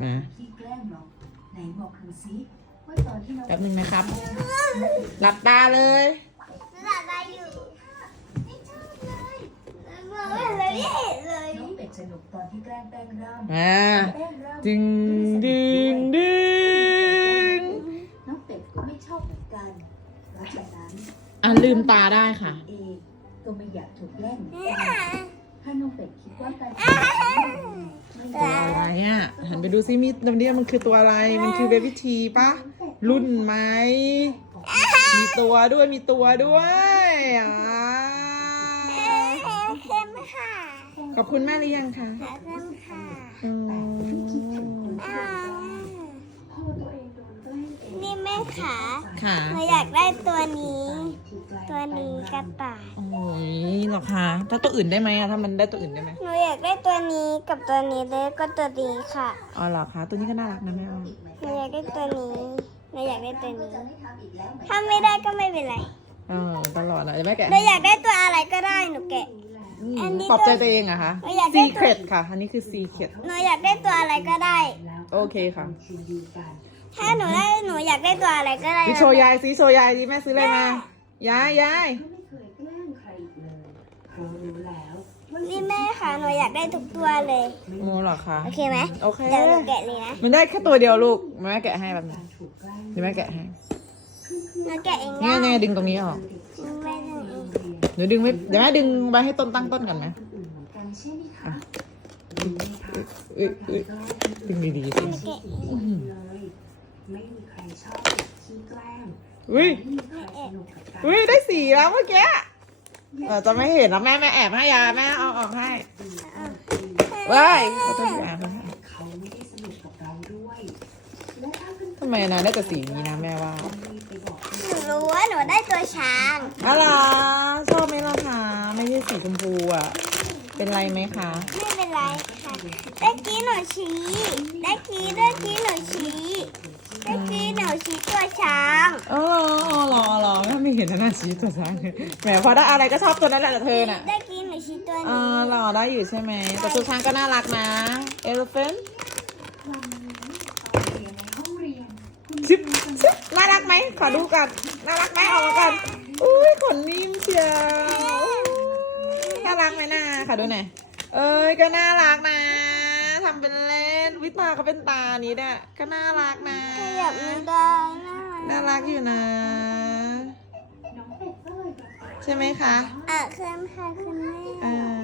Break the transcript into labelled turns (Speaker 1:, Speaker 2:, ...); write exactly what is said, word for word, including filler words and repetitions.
Speaker 1: นะแป๊บนึงนะครับหลับตาเลย
Speaker 2: หลับตาอยู่ไม่ชอบเลยไม่เลยไม่เห็นเลยน้องเป็ดสนุกตอนที่แกล้งแป้งร่ำ
Speaker 1: อ่าดึงดึงดึง
Speaker 2: น้องเป็ดก็ไม่ชอบเหมือนกันหลังจากนั้น
Speaker 1: อ่ะลืมตาได้ค่ะ
Speaker 2: เองก็ไม่อยากถูกแกล้งถ้าน้องเป็ดคิดว่าการ
Speaker 1: ตัวอะไรอ่ะหันไปดูซิมีตรงนี้มันคือตัวอะไรมันคือเบบี้ทีปะรุ่นไหมมีตัวด้วยมีตัวด้วยอ่าขอบคุณแม่หรือยังคะ
Speaker 2: ขอบคุณค่ะนี่แม่ขา
Speaker 1: ค่ะ
Speaker 2: หนูอยากได้ตัวนี้ตัวนี้กระต่าย
Speaker 1: โอ้ยหรอคะถ้าตัวอื่นได้ไหมอะถ้ามันได้ตัวอื่นได้ไหม
Speaker 2: หนูอยากได้ตัวนี้กับตัวนี้แล้วก็ตัวนี้ค่ะ
Speaker 1: อ๋อเหรอคะตัวนี้ก็น่ารักนะแม่อ้อ
Speaker 2: หนูอยากได้ตัวนี้หนูอยากได้ตัวนี้ถ้าไม่ได้ก็ไม่เป็นไร
Speaker 1: เออตลอดเลยแม่แกะ
Speaker 2: หนูอยากได้ตัวอะไรก็ได้หนูแกะ
Speaker 1: ปลอบใจตัวเองอะคะซีเคร็ตค่ะอันนี้คือซีเคร็ต
Speaker 2: หนูอยากได้ตัวอะไรก็ได้
Speaker 1: โอเคค่ะ
Speaker 2: ถ้าหนูได้หนูอยากได้ตัวอะไรก็ได้
Speaker 1: โชว์ยายซิโชว์ยายดิแม่ซื้ออะไรมายายยาย
Speaker 2: นี่แม่ค่ะหนูอยากได้ทุกตัวเลย
Speaker 1: โอ้เหรอคะ
Speaker 2: โอเคไหม
Speaker 1: โอเค
Speaker 2: เดี๋ยวหนูแกะเลยนะ
Speaker 1: มันได้แค่ตัวเดียวลูกแม่แกะให้แบบนี้เดี๋ยวแม่แกะให้
Speaker 2: หนูแกะเอง
Speaker 1: นี่ไงดึงตรงนี้ออกเดี๋ยวดึงไม่เดี๋ยวแม่ดึงไปให้ต้นตั้งต้นก่อนไหมอ่ะดึงดีๆสิอุ้ยอุ้ยได้สีแล้วเมื่อกี้เราจะไม่เห็นแล้วแม่แม่แอบให้ยาแม่เอาออกให้ว้ายเขาต้องแอบให้ทำไมนะได้แต่สีนี้นะแม่ว่า
Speaker 2: หนูรู้ว่าหนูได้ตัวช้าง
Speaker 1: อะไรชอบไหมล่ะคะไม่ใช่สีชมพูอ่ะเป็นไรไหมคะ
Speaker 2: ไม่เป็นไรค่ะได้กี้หนูชี้ได้กี้ได้กี้หนูชี้ได้กี้หนูชี้ตัวช้าง
Speaker 1: อ๋อหรอหรอถ้าไม่เห็นน่าชี้ตัวช้างแหมพอได้อะไรก็ชอบตัวนั้นแหละเธอน่ะ
Speaker 2: ได้กี้หนูชี้ตัวนี้
Speaker 1: อ๋อหรอได้อยู่ใช่ไหมแต่ตัวช้างก็น่ารักนะ elephant ชิบชิบน่ารักไหมขอดูกันน่ารักไหมออกมากันอุ้ยขนนิ่มเชียวน่ารักไหมน่าขอดูหน่อยเอ้ยก็น่ารักนะทำเป็นเล่นวิตาก็เป็นตานี้แหละก็น่ารักนะ
Speaker 2: ขยับไม่ได้
Speaker 1: น่ารักอยู่นะใช่ไหมคะ
Speaker 2: อ่ะขึ้นค่ะคุณแม่